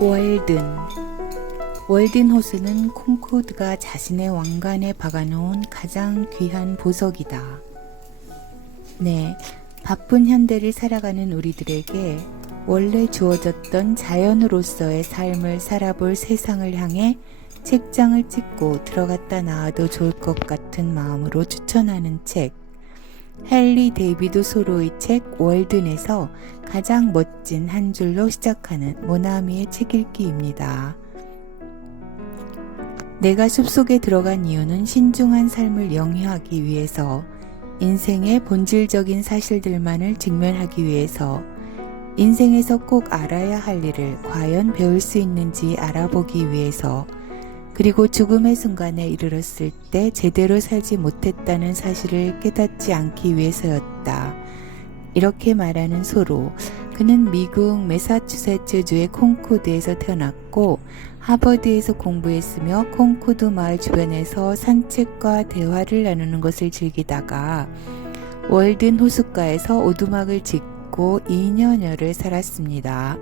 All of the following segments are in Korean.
월든. 월든 호수는 콩코드가 자신의 왕관에 박아놓은 가장 귀한 보석이다. 네, 바쁜 현대를 살아가는 우리들에게 원래 주어졌던 자연으로서의 삶을 살아볼 세상을 향해 책장을 찍고 들어갔다 나와도 좋을 것 같은 마음으로 추천하는 책, 헨리 데이비드 소로의 책 월든에서 가장 멋진 한 줄로 시작하는 모나미의 책 읽기입니다. 내가 숲속에 들어간 이유는 신중한 삶을 영위하기 위해서, 인생의 본질적인 사실들만을 직면하기 위해서, 인생에서 꼭 알아야 할 일을 과연 배울 수 있는지 알아보기 위해서, 그리고 죽음의 순간에 이르렀을 때 제대로 살지 못했다는 사실을 깨닫지 않기 위해서였다. 이렇게 말하는 소로, 그는 미국 매사추세츠주의 콩코드에서 태어났고 하버드에서 공부했으며 콩코드 마을 주변에서 산책과 대화를 나누는 것을 즐기다가 월든 호숫가에서 오두막을 짓고 2년여를 살았습니다.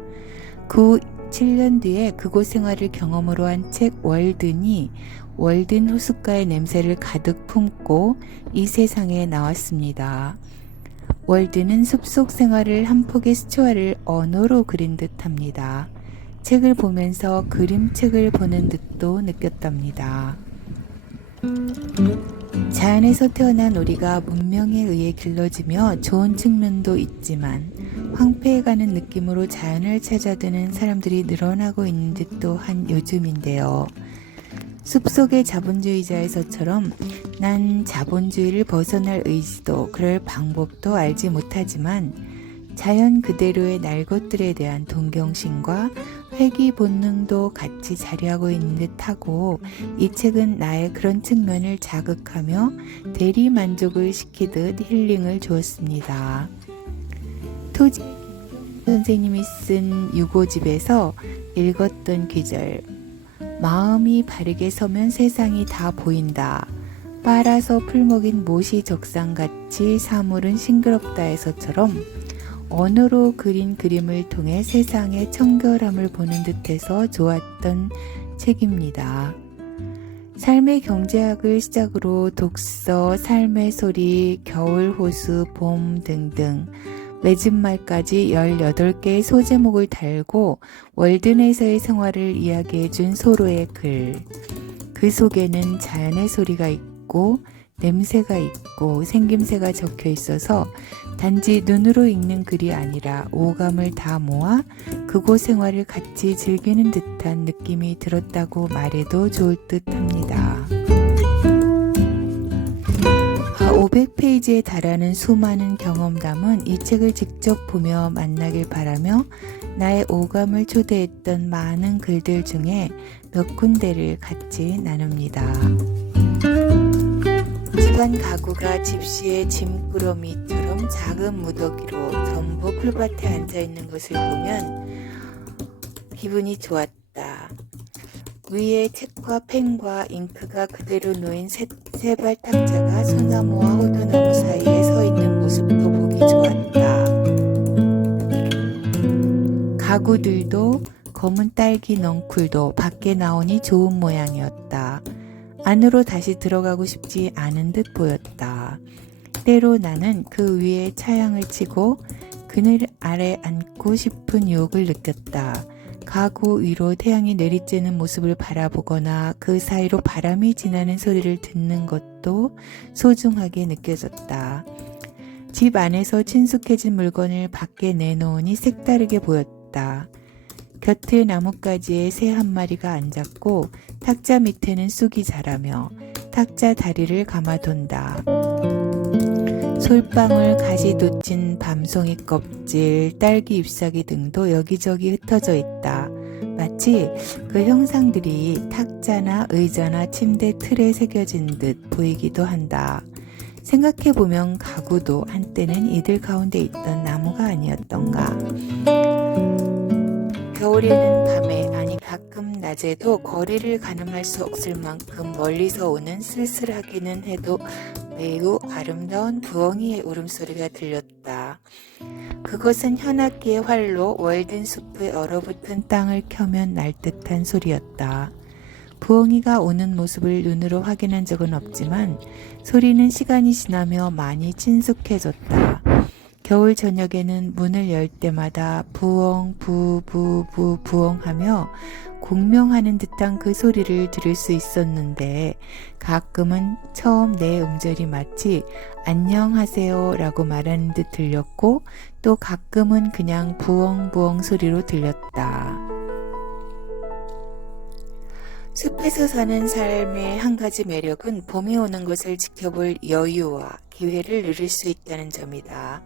그 7년 뒤에 그곳 생활을 경험으로 한 책 월든이 월든 호숫가의 냄새를 가득 품고 이 세상에 나왔습니다. 월든은 숲속 생활을 한 폭의 스튜어를 언어로 그린 듯합니다. 책을 보면서 그림책을 보는 듯도 느꼈답니다. 자연에서 태어난 우리가 문명에 의해 길러지며 좋은 측면도 있지만 황폐해가는 느낌으로 자연을 찾아드는 사람들이 늘어나고 있는 듯도 한 요즘인데요. 숲속의 자본주의자에서처럼 난 자본주의를 벗어날 의지도 그럴 방법도 알지 못하지만 자연 그대로의 날 것들에 대한 동경심과 회귀 본능도 같이 자리하고 있는 듯하고 이 책은 나의 그런 측면을 자극하며 대리 만족을 시키듯 힐링을 주었습니다. 토지 선생님이 쓴 유고집에서 읽었던 귀절, 마음이 바르게 서면 세상이 다 보인다. 빨아서 풀먹인 모시 적상같이 사물은 싱그럽다에서처럼 언어로 그린 그림을 통해 세상의 청결함을 보는 듯해서 좋았던 책입니다. 삶의 경제학을 시작으로 독서, 삶의 소리, 겨울 호수, 봄 등등 맺은 말까지 18개의 소제목을 달고 월든에서의 생활을 이야기해준 소로의 글. 그 속에는 자연의 소리가 있고 냄새가 있고 생김새가 적혀 있어서 단지 눈으로 읽는 글이 아니라 오감을 다 모아 그곳 생활을 같이 즐기는 듯한 느낌이 들었다고 말해도 좋을 듯 합니다. 500페이지에 달하는 수많은 경험담은 이 책을 직접 보며 만나길 바라며 나의 오감을 초대했던 많은 글들 중에 몇 군데를 같이 나눕니다. 집안 가구가 집시의 짐꾸러미처럼 작은 무더기로 전부 풀밭에 앉아있는 것을 보면 기분이 좋았다. 위에 책과 펜과 잉크가 그대로 놓인 세발 탁자가 소나무와 호두나무 사이에 서 있는 모습도 보기 좋았다. 가구들도 검은 딸기 넝쿨도 밖에 나오니 좋은 모양이었다. 안으로 다시 들어가고 싶지 않은 듯 보였다. 때로 나는 그 위에 차양을 치고 그늘 아래 앉고 싶은 유혹을 느꼈다. 가구 위로 태양이 내리쬐는 모습을 바라보거나 그 사이로 바람이 지나는 소리를 듣는 것도 소중하게 느껴졌다. 집 안에서 친숙해진 물건을 밖에 내놓으니 색다르게 보였다. 곁에 나뭇가지에 새 한 마리가 앉았고 탁자 밑에는 쑥이 자라며 탁자 다리를 감아돈다. 솔방울, 가시 돋친 밤송이 껍질, 딸기 잎사귀 등도 여기저기 흩어져 있다. 마치 그 형상들이 탁자나 의자나 침대 틀에 새겨진 듯 보이기도 한다. 생각해보면 가구도 한때는 이들 가운데 있던 나무가 아니었던가. 겨울에는 밤에 아니 가끔 낮에도 거리를 가늠할 수 없을 만큼 멀리서 오는 쓸쓸하기는 해도 매우 아름다운 부엉이의 울음소리가 들렸다. 그것은 현악기의 활로 월든 숲의 얼어붙은 땅을 켜면 날 듯한 소리였다. 부엉이가 오는 모습을 눈으로 확인한 적은 없지만 소리는 시간이 지나며 많이 친숙해졌다. 겨울 저녁에는 문을 열 때마다 부엉 부부부 부엉하며 공명하는 듯한 그 소리를 들을 수 있었는데 가끔은 처음 내 음절이 마치 안녕하세요 라고 말하는 듯 들렸고 또 가끔은 그냥 부엉부엉 소리로 들렸다. 숲에서 사는 삶의 한 가지 매력은 봄이 오는 것을 지켜볼 여유와 기회를 누릴 수 있다는 점이다.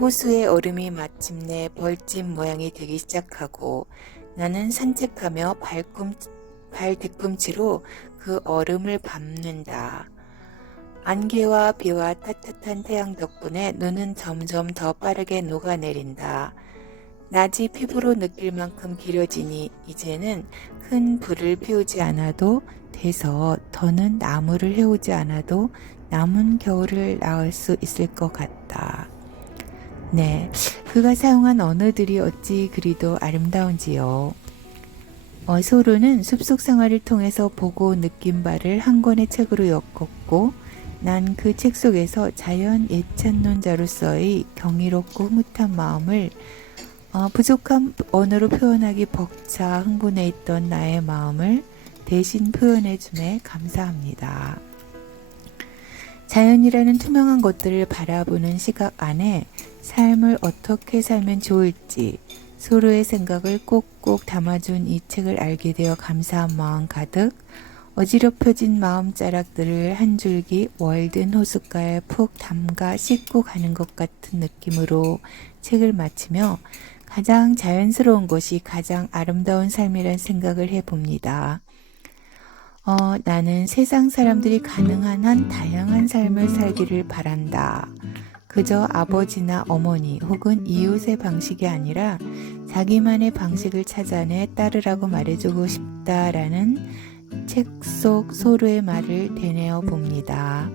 호수의 얼음이 마침내 벌집 모양이 되기 시작하고 나는 산책하며 발 뒤꿈치로 그 얼음을 밟는다. 안개와 비와 따뜻한 태양 덕분에 눈은 점점 더 빠르게 녹아내린다. 낮이 피부로 느낄 만큼 길어지니 이제는 큰 불을 피우지 않아도 돼서 더는 나무를 해오지 않아도 남은 겨울을 나을 수 있을 것 같다. 네, 그가 사용한 언어들이 어찌 그리도 아름다운지요. 소루는 숲속 생활을 통해서 보고 느낀 바를 한 권의 책으로 엮었고 난 그 책 속에서 자연 예찬론자로서의 경이롭고 흐뭇한 마음을 부족한 언어로 표현하기 벅차 흥분해 있던 나의 마음을 대신 표현해 줌에 감사합니다. 자연이라는 투명한 것들을 바라보는 시각 안에 삶을 어떻게 살면 좋을지 서로의 생각을 꼭꼭 담아준 이 책을 알게 되어 감사한 마음 가득 어지럽혀진 마음자락들을 한 줄기 월든 호숫가에 푹 담가 씻고 가는 것 같은 느낌으로 책을 마치며 가장 자연스러운 것이 가장 아름다운 삶이란 생각을 해봅니다. 나는 세상 사람들이 가능한 한 다양한 삶을 살기를 바란다. 그저 아버지나 어머니 혹은 이웃의 방식이 아니라 자기만의 방식을 찾아내 따르라고 말해주고 싶다라는 책 속 소루의 말을 되뇌어 봅니다.